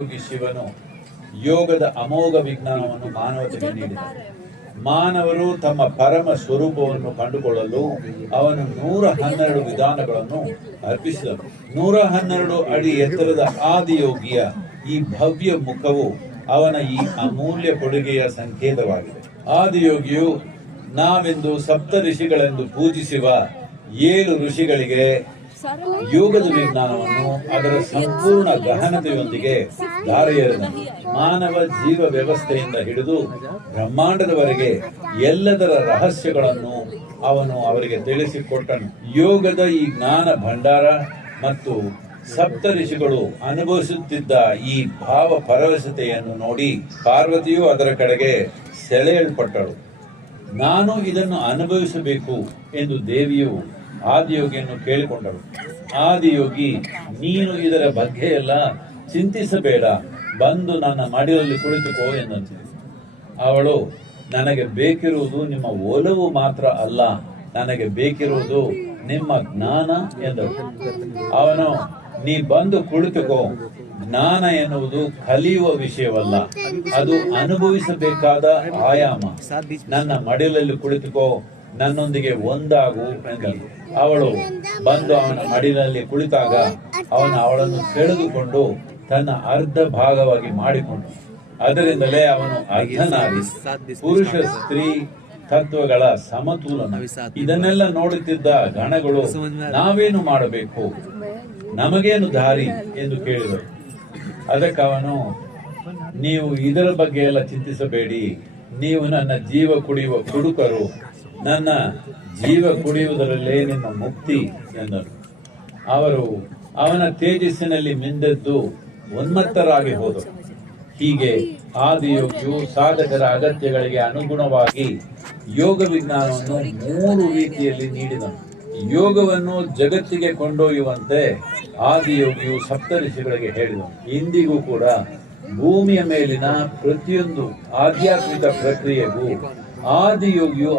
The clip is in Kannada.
ಯೋಗಿ ಶಿವನು ಯೋಗದ ಅಮೋಘ ವಿಜ್ಞಾನವನ್ನು ಮಾನವತೆಗೆ ನೀಡಿದ ಮಾನವರು ತಮ್ಮ ಪರಮ ಸ್ವರೂಪವನ್ನು ಕಂಡುಕೊಳ್ಳಲು ಅವನು 112 ವಿಧಾನಗಳನ್ನು ಅರ್ಪಿಸಿದನು. 112 ಅಡಿ ಎತ್ತರದ ಆದಿಯೋಗಿಯ ಈ ಭವ್ಯ ಮುಖವು ಅವನ ಈ ಅಮೂಲ್ಯ ಕೊಡುಗೆಯ ಸಂಕೇತವಾಗಿದೆ. ಆದಿಯೋಗಿಯು ನಾವೆಂದು ಸಪ್ತ ಋಷಿಗಳೆಂದು ಪೂಜಿಸುವ 7 ಋಷಿಗಳಿಗೆ ಯೋಗದ ವಿಜ್ಞಾನವನ್ನು ಅದರ ಸಂಪೂರ್ಣ ಗಹನತೆಯೊಂದಿಗೆ ದಾರಿಯೆರೆದನು. ಮಾನವ ಜೀವ ವ್ಯವಸ್ಥೆಯಿಂದ ಹಿಡಿದು ಬ್ರಹ್ಮಾಂಡದವರೆಗೆ ಎಲ್ಲದರ ರಹಸ್ಯಗಳನ್ನು ಅವನು ಅವರಿಗೆ ತಿಳಿಸಿಕೊಟ್ಟನು. ಯೋಗದ ಈ ಜ್ಞಾನ ಭಂಡಾರ ಮತ್ತು ಸಪ್ತ ಋಷಿಗಳು ಅನುಭವಿಸುತ್ತಿದ್ದ ಈ ಭಾವ ಪರವಶತೆಯನ್ನು ನೋಡಿ ಪಾರ್ವತಿಯು ಅದರ ಕಡೆಗೆ ಸೆಳೆಯಲ್ಪಟ್ಟಳು. ನಾನು ಇದನ್ನು ಅನುಭವಿಸಬೇಕು ಎಂದು ದೇವಿಯು ಆದಿಯೋಗಿಯನ್ನು ಕೇಳಿಕೊಂಡಳು. ಆದಿಯೋಗಿ, ನೀನು ಇದರ ಬಗ್ಗೆ ಎಲ್ಲ ಚಿಂತಿಸಬೇಡ, ಬಂದು ನನ್ನ ಮಡಿಲಲ್ಲಿ ಕುಳಿತುಕೋ ಎಂದಂತೆ. ಅವಳು, ನನಗೆ ಬೇಕಿರುವುದು ನಿಮ್ಮ ಒಲವು ಮಾತ್ರ ಅಲ್ಲ, ನನಗೆ ಬೇಕಿರುವುದು ನಿಮ್ಮ ಜ್ಞಾನ ಎಂದಳು. ಅವನು, ನೀ ಬಂದು ಕುಳಿತುಕೋ. ಜ್ಞಾನ ಎನ್ನುವುದು ಕಲಿಯುವ ವಿಷಯವಲ್ಲ, ಅದು ಅನುಭವಿಸಬೇಕಾದ ಆಯಾಮ. ನನ್ನ ಮಡಿಲಲ್ಲಿ ಕುಳಿತುಕೋ, ನನ್ನೊಂದಿಗೆ ಒಂದಾಗು ಎಂದಳು. ಅವಳು ಬಂದು ಅವನ ಮಡಿಲಲ್ಲಿ ಕುಳಿತಾಗ ಅವಳನ್ನು ಸೆಳೆದುಕೊಂಡು ತನ್ನ ಅರ್ಧ ಭಾಗವಾಗಿ ಮಾಡಿಕೊಂಡು ಅದರಿಂದಲೇ ಅವನು ಅರ್ಧನಾಗಿ ಪುರುಷ ಸ್ತ್ರೀ ತತ್ವಗಳ ಸಮತೋಲನ. ಇದನ್ನೆಲ್ಲ ನೋಡುತ್ತಿದ್ದ ಗಣಗಳು, ನಾವೇನು ಮಾಡಬೇಕು, ನಮಗೇನು ದಾರಿ ಎಂದು ಕೇಳಿದರು. ಅದಕ್ಕವನು, ನೀವು ಇದರ ಬಗ್ಗೆ ಎಲ್ಲ ಚಿಂತಿಸಬೇಡಿ, ನೀವು ನನ್ನ ಜೀವ ಕುಡಿಯುವ ಕುಡುಕರು, ನನ್ನ ಜೀವ ಕುಡಿಯುವುದರಲ್ಲೇ ನಿಮ್ಮ ಮುಕ್ತಿ ಎಂದರು. ಅವರು ಅವನ ತೇಜಸ್ಸಿನಲ್ಲಿ ಮಿಂದೆದ್ದು ಉನ್ಮತ್ತರಾಗಿ ಹೋದರು. ಹೀಗೆ ಆದಿಯೋಗಿಯು ಸಾಧಕರ ಅಗತ್ಯಗಳಿಗೆ ಅನುಗುಣವಾಗಿ ಯೋಗ ವಿಜ್ಞಾನವನ್ನು 3 ರೀತಿಯಲ್ಲಿ ನೀಡಿದನು. ಯೋಗವನ್ನು ಜಗತ್ತಿಗೆ ಕೊಂಡೊಯ್ಯುವಂತೆ ಆದಿಯೋಗಿಯು ಸಪ್ತಋಷಿಗಳಿಗೆ ಹೇಳಿದನು. ಇಂದಿಗೂ ಕೂಡ ಭೂಮಿಯ ಮೇಲಿನ ಪ್ರತಿಯೊಂದು ಆಧ್ಯಾತ್ಮಿಕ ಪ್ರಕ್ರಿಯೆಗೂ ಆದಿಯೋಗಿಯು